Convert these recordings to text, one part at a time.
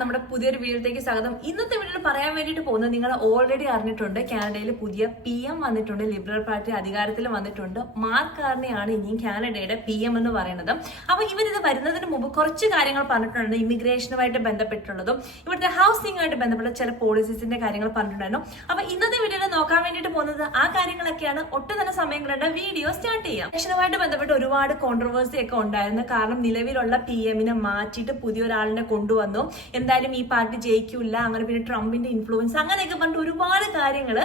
എല്ലാവർക്കും നമ്മുടെ പുതിയൊരു വീഡിയോയിലേക്ക് സ്വാഗതം. ഇന്നത്തെ വീഡിയോയിൽ പറയാൻ വേണ്ടിയിട്ട് പോകുന്നത് നിങ്ങൾ ഓൾറെഡി അറിഞ്ഞിട്ടുണ്ട്, കാനഡയിൽ പുതിയ PM വന്നിട്ടുണ്ട്, ലിബറൽ പാർട്ടി അധികാരത്തിൽ വന്നിട്ടുണ്ട്. മാർക്ക് കാർണിയാണ് ഇനിയും കാനഡയുടെ PM എന്ന് പറയുന്നത്. അപ്പൊ ഇവരിത് വരുന്നതിന് മുമ്പ് കുറച്ച് കാര്യങ്ങൾ പറഞ്ഞിട്ടുണ്ട്, ഇമിഗ്രേഷനുമായിട്ട് ബന്ധപ്പെട്ടുള്ളതും ഇവിടുത്തെ ഹൗസിംഗുമായിട്ട് ബന്ധപ്പെട്ട ചില പോളിസീസിന്റെ കാര്യങ്ങൾ പറഞ്ഞിട്ടുണ്ടായിരുന്നു. അപ്പൊ ഇന്നത്തെ വീഡിയോയിൽ നോക്കാൻ വേണ്ടിയിട്ട് പോകുന്നത് ആ കാര്യങ്ങളൊക്കെയാണ്. ഒട്ടും തന്നെ സമയം കൊണ്ട് വീഡിയോ സ്റ്റാർട്ട് ചെയ്യാം. ഇലക്ഷനുമായിട്ട് ബന്ധപ്പെട്ട് ഒരുപാട് കോൺട്രവേഴ്സി ഒക്കെ ഉണ്ടായിരുന്നു. കാരണം നിലവിലുള്ള PM-നെ മാറ്റിയിട്ട് പുതിയൊരാളിനെ കൊണ്ടുവന്നു. എന്തായാലും ഈ പാർട്ടി ജയിക്കില്ല, അങ്ങനെ പിന്നെ ട്രംപിന്റെ ഇൻഫ്ലുവൻസ് അങ്ങനെയൊക്കെ പറഞ്ഞിട്ട് ഒരുപാട് കാര്യങ്ങൾ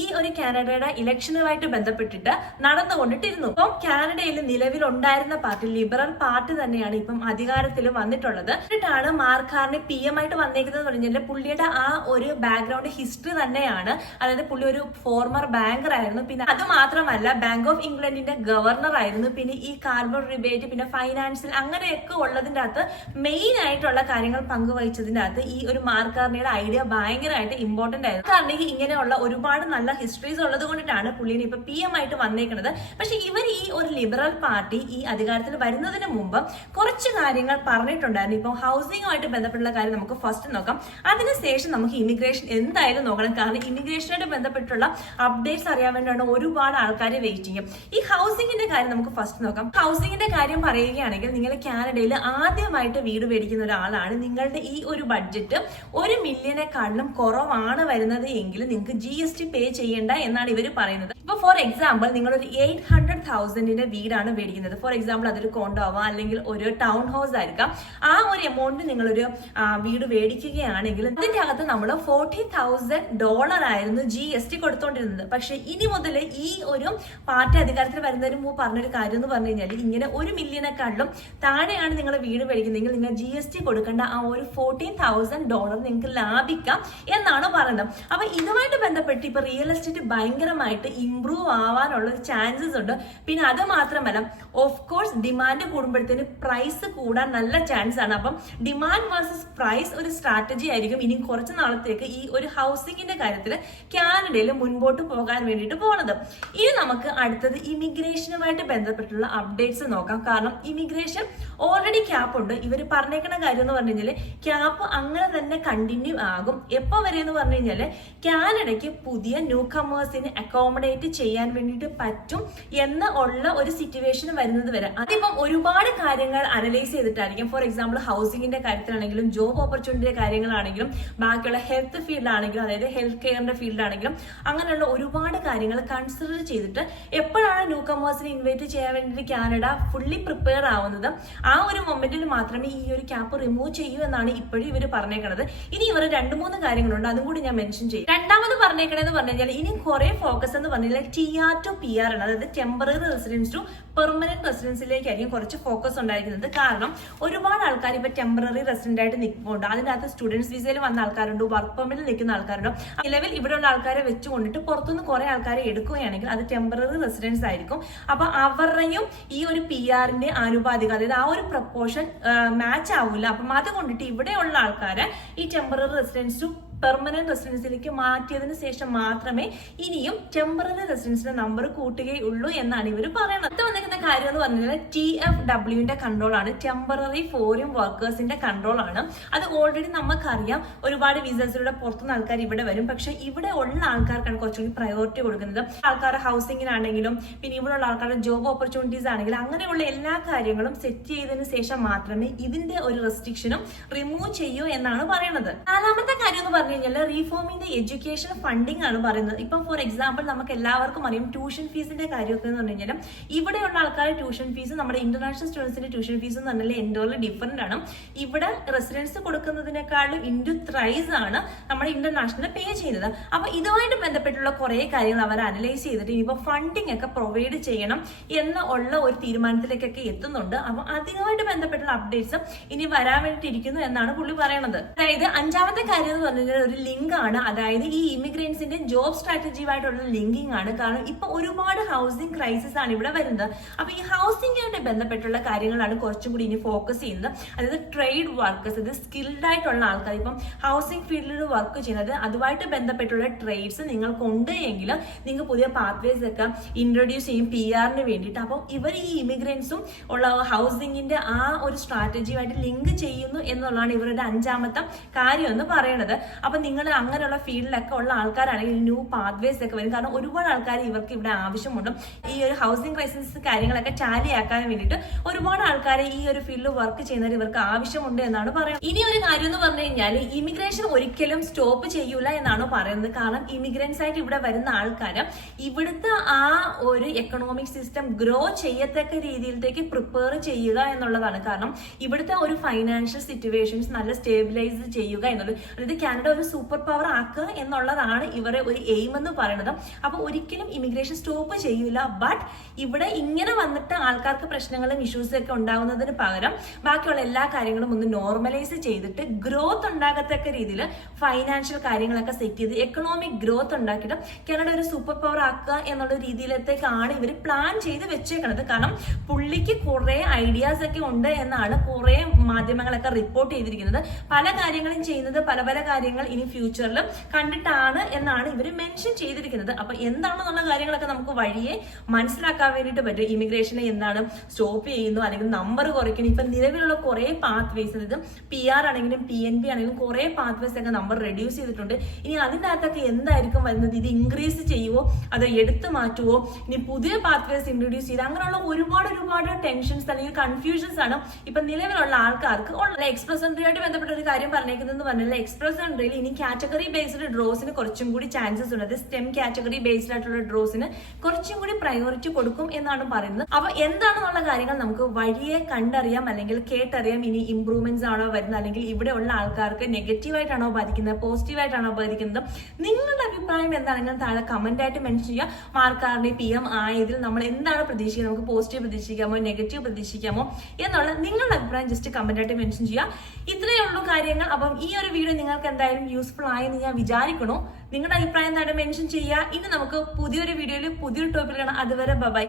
ഈ ഒരു കാനഡയുടെ ഇലക്ഷനുമായിട്ട് ബന്ധപ്പെട്ടിട്ട് നടന്നുകൊണ്ടിട്ടിരുന്നു. ഇപ്പം കാനഡയിൽ നിലവിലുണ്ടായിരുന്ന പാർട്ടി ലിബറൽ പാർട്ടി തന്നെയാണ് ഇപ്പം അധികാരത്തിൽ വന്നിട്ടുള്ളത്. എന്നിട്ടാണ് മാർക്ക് കാർണി PM ആയിട്ട് വന്നേക്കുന്നത് പറഞ്ഞാൽ പുള്ളിയുടെ ആ ഒരു ബാക്ക്ഗ്രൗണ്ട് ഹിസ്റ്ററി തന്നെയാണ്. അതായത് പുള്ളി ഒരു ഫോർമർ ബാങ്കർ ആയിരുന്നു. പിന്നെ അത് മാത്രമല്ല ബാങ്ക് ഓഫ് ഇംഗ്ലണ്ടിന്റെ ഗവർണർ ആയിരുന്നു. പിന്നെ ഈ കാർബൺ റിബേറ്റ്, പിന്നെ ഫൈനാൻഷ്യൽ അങ്ങനെയൊക്കെ ഉള്ളതിന്റെ അകത്ത് മെയിൻ ആയിട്ടുള്ള കാര്യങ്ങൾ പങ്കുവഹിച്ചതിന്റെ അകത്ത് ഈ ഒരു മാർക്ക് കാർണിയുടെ ഐഡിയ ഭയങ്കരമായിട്ട് ഇമ്പോർട്ടന്റ് ആയിരുന്നു. കാർണിക്ക് ഇങ്ങനെയുള്ള ഒരുപാട് നല്ല ഹിസ്റ്ററീസ് ഉള്ളത് കൊണ്ടിട്ടാണ് പുള്ളിനെ ഇപ്പൊ PM ആയിട്ട് വന്നേക്കുന്നത്. പക്ഷെ ഇവർ ഈ ഒരു ലിബറൽ പാർട്ടി ഈ അധികാരത്തിൽ വരുന്നതിന് മുമ്പ് കുറച്ച് കാര്യങ്ങൾ പറഞ്ഞിട്ടുണ്ടായിരുന്നു. ഇപ്പൊ ഹൗസിംഗുമായിട്ട് ബന്ധപ്പെട്ടുള്ള കാര്യം നമുക്ക് ഫസ്റ്റ് നോക്കാം. അതിനുശേഷം നമുക്ക് ഇമിഗ്രേഷൻ എന്തായാലും നോക്കണം. കാരണം ഇമിഗ്രേഷനായിട്ട് ബന്ധപ്പെട്ടുള്ള അപ്ഡേറ്റ്സ് അറിയാൻ വേണ്ടിയാണ് ഒരുപാട് ആൾക്കാർ വെയിറ്റ് ചെയ്യും. ഈ ഹൗസിംഗിന്റെ കാര്യം നമുക്ക് ഫസ്റ്റ് നോക്കാം. ഹൗസിംഗിന്റെ കാര്യം പറയുകയാണെങ്കിൽ നിങ്ങൾ കാനഡയിൽ ആദ്യമായിട്ട് വീട് മേടിക്കുന്ന ഒരാളാണ്, നിങ്ങളുടെ ഈ ഒരു ബഡ്ജറ്റ് 1 മില്യനെക്കാളിലും കുറവാണ് വരുന്നത് എങ്കിൽ നിങ്ങൾക്ക് GST പേ ചെയ്യേണ്ട എന്നാണ് ഇവർ പറയുന്നത്. ഇപ്പൊ ഫോർ എക്സാമ്പിൾ നിങ്ങളൊരു 800,000-ന്റെ വീടാണ് മേടിക്കുന്നത്. ഫോർ എക്സാമ്പിൾ അതൊരു കോണ്ടോ ആവാം, അല്ലെങ്കിൽ ഒരു ടൗൺ ഹൗസ് ആയിരിക്കാം. ആ ഒരു എമൗണ്ട് നിങ്ങളൊരു വീട് മേടിക്കുകയാണെങ്കിൽ അതിന്റെ അകത്ത് നമ്മൾ $40,000 ആയിരുന്നു GST കൊടുത്തോണ്ടിരുന്നത്. പക്ഷെ ഇനി മുതൽ ഈ ഒരു പാർട്ടി അധികാരത്തിൽ വരുന്നതിന് മുമ്പ് പറഞ്ഞൊരു കാര്യം എന്ന് പറഞ്ഞു കഴിഞ്ഞാൽ ഇങ്ങനെ 1 മില്യനെക്കാളിലും താഴെയാണ് നിങ്ങൾ വീട് മേടിക്കുന്നതെങ്കിൽ നിങ്ങൾ GST കൊടുക്കേണ്ട ആ ഒരു $14,000 നിങ്ങൾക്ക് ലാഭിക്കാം എന്നാണ് പറയുന്നത്. അപ്പൊ ഇതുമായിട്ട് ബന്ധപ്പെട്ട് ഇപ്പൊ റിയൽ എസ്റ്റേറ്റ് ഭയങ്കരമായിട്ട് ഇംപ്രൂവ് ആവാനുള്ള ചാൻസസ് ഉണ്ട്. പിന്നെ അത് മാത്രമല്ല, ഓഫ് കോഴ്സ് ഡിമാൻഡ് കൂടുമ്പോഴത്തേന് പ്രൈസ് കൂടാൻ നല്ല ചാൻസ് ആണ്. അപ്പം ഡിമാൻഡ് വേഴ്സസ് പ്രൈസ് ഒരു സ്ട്രാറ്റജി ആയിരിക്കും ഇനി കുറച്ച് നാളത്തേക്ക് ഈ ഒരു ഹൗസിംഗിന്റെ കാര്യത്തിൽ കാനഡയിൽ മുൻപോട്ട് പോകാൻ വേണ്ടിയിട്ട് പോകുന്നത്. ഇനി നമുക്ക് അടുത്തത് ഇമിഗ്രേഷനുമായിട്ട് ബന്ധപ്പെട്ടുള്ള അപ്ഡേറ്റ്സ് നോക്കാം. കാരണം ഇമിഗ്രേഷൻ ഓൾറെഡി ക്യാപ്പ് ഉണ്ട്. ഇവർ പറഞ്ഞേക്കുന്ന കാര്യം എന്ന് പറഞ്ഞു കഴിഞ്ഞാൽ ക്യാപ്പ് അങ്ങനെ തന്നെ കണ്ടിന്യൂ ആകും. എപ്പോ വരെ എന്ന് പറഞ്ഞു കഴിഞ്ഞാല് കാനഡയ്ക്ക് പുതിയ ന്യൂ കമേഴ്സിന് അക്കോമഡേറ്റ് ചെയ്യാൻ വേണ്ടിയിട്ട് പറ്റും എന്ന് ഉള്ള ഒരു സിറ്റുവേഷൻ വരുന്നത് വരെ. അതിപ്പം ഒരുപാട് കാര്യങ്ങൾ അനലൈസ് ചെയ്തിട്ടായിരിക്കും. ഫോർ എക്സാമ്പിൾ ഹൗസിംഗിന്റെ കാര്യത്തിലാണെങ്കിലും ജോബ് ഓപ്പർച്യൂണിറ്റിയുടെ കാര്യങ്ങളാണെങ്കിലും ബാക്കിയുള്ള ഹെൽത്ത് ഫീൽഡാണെങ്കിലും അതായത് ഹെൽത്ത് കെയറിന്റെ ഫീൽഡാണെങ്കിലും അങ്ങനെയുള്ള ഒരുപാട് കാര്യങ്ങൾ കൺസിഡർ ചെയ്തിട്ട് എപ്പോഴാണ് ന്യൂ കമേഴ്സിനെ ഇൻവൈറ്റ് ചെയ്യാൻ വേണ്ടിയിട്ട് കാനഡ ഫുള്ളി പ്രിപ്പയർ ആവുന്നത് ആ ഒരു മൊമെന്റിൽ മാത്രമേ ഈ ഒരു ക്യാപ്പ് റിമൂവ് ചെയ്യൂ എന്നാണ് ഇപ്പോഴും ഇവർ പറഞ്ഞേക്കുന്നത്. ഇനി ഇവർ 2-3 കാര്യങ്ങളുണ്ട്, അതും കൂടി ഞാൻ മെൻഷൻ ചെയ്യും. രണ്ടാമത് പറഞ്ഞേക്കണെന്ന് പറഞ്ഞു കഴിഞ്ഞാൽ ഇനി കുറെ ഫോക്കസ് എന്ന് പറഞ്ഞാൽ TR to PR ആണ്. അതായത് ടെമ്പററി റെസിഡൻസ് ടു പെർമനന്റ് റെസിഡൻസിലേക്കായിരിക്കും കുറച്ച് ഫോക്കസ് ഉണ്ടായിരിക്കുന്നത്. കാരണം ഒരുപാട് ആൾക്കാർ ഇപ്പൊ ടെമ്പററി റെസിഡന്റ് ആയിട്ട് നിൽക്കുന്നുണ്ട്. അതിനകത്ത് സ്റ്റുഡൻസ് വിസയിൽ വന്ന ആൾക്കാരുണ്ട്, വർക്ക് പെർമിറ്റിൽ നിൽക്കുന്ന ആൾക്കാരുണ്ട്. നിലവിൽ ഇവിടെയുള്ള ആൾക്കാരെ വെച്ചുകൊണ്ടിട്ട് പുറത്തുനിന്ന് കുറെ ആൾക്കാരെ എടുക്കുകയാണെങ്കിൽ അത് ടെമ്പററി റെസിഡൻസ് ആയിരിക്കും. അപ്പൊ അവരുടെയും ഈ ഒരു PR-ന്റെ ആനുപാതികം, അതായത് ആ ഒരു പ്രപ്പോർഷൻ മാച്ച് ആവില്ല. അപ്പം അതുകൊണ്ടിട്ട് ഇവിടെയുള്ള ആൾക്കാരെ ഈ ടെമ്പററി റെസിഡൻസ് ടു പെർമനന്റ് റെസിഡൻസിലേക്ക് മാറ്റിയതിന് ശേഷം മാത്രമേ ഇനിയും ടെമ്പററി റെസിഡൻസിന്റെ നമ്പർ കൂട്ടുകയുള്ളൂ എന്നാണ് ഇവർ പറയുന്നത്. അടുത്ത വന്നിരിക്കുന്ന കാര്യം എന്ന് പറഞ്ഞാൽ TFW-ന്റെ കൺട്രോൾ ആണ്, ടെമ്പററി ഫോറിൻ വർക്കേഴ്സിന്റെ കൺട്രോൾ ആണ്. അത് ഓൾറെഡി നമുക്കറിയാം. ഒരുപാട് വിസസിലൂടെ പുറത്തുനിന്ന് ആൾക്കാർ ഇവിടെ വരും. പക്ഷെ ഇവിടെ ഉള്ള ആൾക്കാർക്കാണ് കുറച്ചുകൂടി പ്രയോറിറ്റി കൊടുക്കുന്നത്. ആൾക്കാരുടെ ഹൗസിംഗിനാണെങ്കിലും പിന്നെ ഇവിടെയുള്ള ആൾക്കാരുടെ ജോബ് ഓപ്പർച്യൂണിറ്റീസ് ആണെങ്കിലും അങ്ങനെയുള്ള എല്ലാ കാര്യങ്ങളും സെറ്റ് ചെയ്തതിന് ശേഷം മാത്രമേ ഇതിന്റെ ഒരു റെസ്ട്രിക്ഷനും റിമൂവ് ചെയ്യൂ എന്നാണ് പറയുന്നത്. നാലാമത്തെ കാര്യം എന്ന് പറഞ്ഞു കഴിഞ്ഞാൽ റീഫോമിന്റെ എഡ്യൂക്കേഷൻ ഫണ്ടിങ് ആണ് പറയുന്നത്. ഇപ്പം ഫോർ എക്സാമ്പിൾ നമുക്ക് എല്ലാവർക്കും അറിയാം ട്യൂഷൻ ഫീസിന്റെ കാര്യമൊക്കെ എന്ന് പറഞ്ഞു കഴിഞ്ഞാൽ ഇവിടെയുള്ള ആൾക്കാരുടെ ട്യൂഷൻ ഫീസ് നമ്മുടെ ഇന്റർനാഷണൽ സ്റ്റുഡൻസിന്റെ ട്യൂഷൻ ഫീസ് എന്ന് പറഞ്ഞാൽ എൻറ്റോർലി ഡിഫറെന്റ് ആണ്. ഇവിടെ റെസിഡൻസ് കൊടുക്കുന്നതിനേക്കാളും *3 ആണ് നമ്മുടെ ഇന്റർനാഷണൽ പേ ചെയ്യുന്നത്. അപ്പൊ ഇതുമായിട്ട് ബന്ധപ്പെട്ടുള്ള കുറെ കാര്യങ്ങൾ അവർ അനലൈസ് ചെയ്തിട്ട് ഇനിയിപ്പോ ഫണ്ടിങ് ഒക്കെ പ്രൊവൈഡ് ചെയ്യണം എന്നുള്ള ഒരു തീരുമാനത്തിലേക്കൊക്കെ എത്തുന്നുണ്ട്. അപ്പൊ അതുമായിട്ട് ബന്ധപ്പെട്ടുള്ള അപ്ഡേറ്റ്സ് ഇനി വരാൻ വേണ്ടിയിട്ടിരിക്കുന്നു എന്നാണ് പുള്ളി പറയുന്നത്. അതായത് 5-ാമത്തെ കാര്യം എന്ന് പറഞ്ഞാൽ പറഞ്ഞ ഒരു ലിങ്ക് ആണ്, അതായത് ഈ ഇമിഗ്രൻസിന്റെ ജോബ് സ്ട്രാറ്റജിയുമായിട്ടുള്ള ലിങ്കിങ് ആണ്. കാരണം ഇപ്പൊ ഒരുപാട് ഹൗസിംഗ് ക്രൈസിസ് ആണ് ഇവിടെ വരുന്നത്. അപ്പൊ ഈ ഹൗസിംഗുമായിട്ട് ബന്ധപ്പെട്ടുള്ള കാര്യങ്ങളാണ് കുറച്ചും കൂടി ഇനി ഫോക്കസ് ചെയ്യുന്നത്. അതായത് ട്രേഡ് വർക്കേഴ്സ്, ഇത് സ്കിൽഡ് ആയിട്ടുള്ള ആൾക്കാർ, ഇപ്പം ഹൗസിംഗ് ഫീൽഡിൽ വർക്ക് ചെയ്യുന്നത്, അതുമായിട്ട് ബന്ധപ്പെട്ടുള്ള ട്രേഡ്സ് നിങ്ങൾക്കുണ്ട് എങ്കിൽ നിങ്ങൾക്ക് പുതിയ പാത്വേസ് ഒക്കെ ഇൻട്രൊഡ്യൂസ് ചെയ്യും PR-ന് വേണ്ടിയിട്ട്. അപ്പം ഇവർ ഈ ഇമിഗ്രൻസും ഉള്ള ഹൗസിംഗിന്റെ ആ ഒരു സ്ട്രാറ്റജിയുമായിട്ട് ലിങ്ക് ചെയ്യുന്നു എന്നുള്ളതാണ് ഇവരുടെ 5ാമത്തെ കാര്യം എന്ന് പറയുന്നത്. അപ്പൊ നിങ്ങൾ അങ്ങനെയുള്ള ഫീൽഡിലൊക്കെ ഉള്ള ആൾക്കാരാണെങ്കിൽ ന്യൂ പാത്വേസ് ഒക്കെ വരും. കാരണം ഒരുപാട് ആൾക്കാർ ഇവർക്ക് ഇവിടെ ആവശ്യമുണ്ട്. ഈ ഒരു ഹൗസിംഗ് ക്രൈസിസ് കാര്യങ്ങളൊക്കെ ടാലിയാക്കാൻ വേണ്ടിയിട്ട് ഒരുപാട് ആൾക്കാരെ ഈ ഒരു ഫീൽഡിൽ വർക്ക് ചെയ്യുന്നവർ ഇവർക്ക് ആവശ്യമുണ്ട് എന്നാണ് പറയുന്നത്. ഇനി ഒരു കാര്യം എന്ന് പറഞ്ഞു കഴിഞ്ഞാൽ ഇമിഗ്രേഷൻ ഒരിക്കലും സ്റ്റോപ്പ് ചെയ്യൂല എന്നാണ് പറയുന്നത്. കാരണം ഇമിഗ്രൻസ് ആയിട്ട് ഇവിടെ വരുന്ന ആൾക്കാർ ഇവിടുത്തെ ആ ഒരു എക്കണോമിക് സിസ്റ്റം ഗ്രോ ചെയ്യത്തക്ക രീതിയിലേക്ക് പ്രിപ്പയർ ചെയ്യുക എന്നുള്ളതാണ്. കാരണം ഇവിടുത്തെ ഒരു ഫൈനാൻഷ്യൽ സിറ്റുവേഷൻസ് നല്ല സ്റ്റേബിലൈസ് ചെയ്യുക എന്നുള്ളത്, അതായത് കാനഡ ഒരു സൂപ്പർ പവർ ആക്കുക എന്നുള്ളതാണ് ഇവരെ ഒരു എയിം എന്ന് പറയുന്നത്. അപ്പൊ ഒരിക്കലും ഇമിഗ്രേഷൻ സ്റ്റോപ്പ് ചെയ്യൂല. ബട്ട് ഇവിടെ ഇങ്ങനെ വന്നിട്ട് ആൾക്കാർക്ക് പ്രശ്നങ്ങളും ഇഷ്യൂസും ഒക്കെ ഉണ്ടാകുന്നതിന് പകരം ബാക്കിയുള്ള എല്ലാ കാര്യങ്ങളും ഒന്ന് നോർമലൈസ് ചെയ്തിട്ട് ഗ്രോത്ത് ഉണ്ടാകത്തക്ക രീതിയിൽ ഫൈനാൻഷ്യൽ കാര്യങ്ങളൊക്കെ സെറ്റ് ചെയ്ത് എക്കണോമിക് ഗ്രോത്ത് ഉണ്ടാക്കിയിട്ട് കാനഡ ഒരു സൂപ്പർ പവർ ആക്കുക എന്നുള്ള രീതിയിലത്തേക്കാണ് ഇവർ പ്ലാൻ ചെയ്ത് വെച്ചേക്കണത്. കാരണം പുള്ളിക്ക് കുറെ ഐഡിയാസ് ഒക്കെ ഉണ്ട് എന്നാണ് കുറെ മാധ്യമങ്ങളൊക്കെ റിപ്പോർട്ട് ചെയ്തിരിക്കുന്നത്. പല കാര്യങ്ങളും ചെയ്യുന്നത്, പല പല കാര്യങ്ങൾ ഇനി ഫ്യൂച്ചറിൽ കണ്ടിട്ടാണ് എന്നാണ് ഇവർ മെൻഷൻ ചെയ്തിരിക്കുന്നത്. അപ്പൊ എന്താണെന്നുള്ള കാര്യങ്ങളൊക്കെ നമുക്ക് വഴിയെ മനസ്സിലാക്കാൻ വേണ്ടിയിട്ട് പറ്റും. ഇമിഗ്രേഷനെ എന്താണ് സ്റ്റോപ്പ് ചെയ്യുന്നു, അല്ലെങ്കിൽ നമ്പർ കുറയ്ക്കുന്നു. ഇപ്പൊ നിലവിലുള്ള കുറെ പാത്വേസ്, അതായത് PR ആണെങ്കിലും PNP ആണെങ്കിലും കുറെ പാത്വേസ് ഒക്കെ നമ്പർ റെഡ്യൂസ് ചെയ്തിട്ടുണ്ട്. ഇനി അതിൻ്റെ അകത്തൊക്കെ എന്തായിരിക്കും വരുന്നത്? ഇത് ഇൻക്രീസ് ചെയ്യുവോ, അത് എടുത്തു മാറ്റുവോ, ഇനി പുതിയ പാത്വേസ് ഇൻട്രൊഡ്യൂസ് ചെയ്ത്, അങ്ങനെയുള്ള ഒരുപാട് ടെൻഷൻസ് അല്ലെങ്കിൽ കൺഫ്യൂഷൻസ് ആണ് ഇപ്പൊ നിലവിലുള്ള ആൾക്കാർക്ക് ഉള്ള. എക്സ്പ്രസ് എൻട്രിയായിട്ട് ബന്ധപ്പെട്ട ഒരു കാര്യം പറഞ്ഞേക്കുന്നതെന്ന് പറഞ്ഞാൽ എക്സ്പ്രസ് എൻട്രിയിൽ ഇനി കാറ്റഗറി ബേസ്ഡ് ഡ്രോസിന് കുറച്ചും കൂടി ചാൻസസ് ഉണ്ട്. അത് സ്റ്റെം കാറ്റഗറി ബേസ്ഡ് ആയിട്ടുള്ള ഡ്രോസിന് കുറച്ചും കൂടി പ്രയോറിറ്റി കൊടുക്കും എന്നാണ് പറയുന്നത്. അപ്പൊ എന്താണെന്നുള്ള കാര്യങ്ങൾ നമുക്ക് വഴിയെ കണ്ടറിയാം അല്ലെങ്കിൽ കേട്ടറിയാം. ഇനി ഇംപ്രൂവ്മെന്റ്സ് ആണോ വരുന്നത്, അല്ലെങ്കിൽ ഇവിടെ ഉള്ള ആൾക്കാർക്ക് നെഗറ്റീവ് ആയിട്ടാണോ ബാധിക്കുന്നത്, പോസിറ്റീവ് ആയിട്ടാണോ ബാധിക്കുന്നത്, നിങ്ങളുടെ അഭിപ്രായം എന്താണെങ്കിലും താഴെ കമന്റ് ആയിട്ട് മെൻഷൻ ചെയ്യുക. മാർക്കാറിന്റെ PM ആയതിൽ നമ്മൾ എന്താണ് പ്രതീക്ഷിക്കുന്നത്, നമുക്ക് പോസിറ്റീവ് പ്രതീക്ഷിക്കാമോ നെഗറ്റീവ് പ്രതീക്ഷിക്കാമോ എന്നുള്ള നിങ്ങളുടെ അഭിപ്രായം ജസ്റ്റ് കമന്റ് ആയിട്ട് മെൻഷൻ ചെയ്യുക. ഇത്രയേ ഉള്ളൂ കാര്യങ്ങൾ. അപ്പം ഈ ഒരു വീഡിയോ നിങ്ങൾക്ക് എന്തായാലും യൂസ്ഫുൾ ആയെന്ന് ഞാൻ വിചാരിക്കണു. നിങ്ങളുടെ അഭിപ്രായം താഴെ മെൻഷൻ ചെയ്യുക. ഇനി നമുക്ക് പുതിയൊരു വീഡിയോയിൽ പുതിയൊരു ടോപ്പിൽ കാണാം. അതുവരെ ബൈ.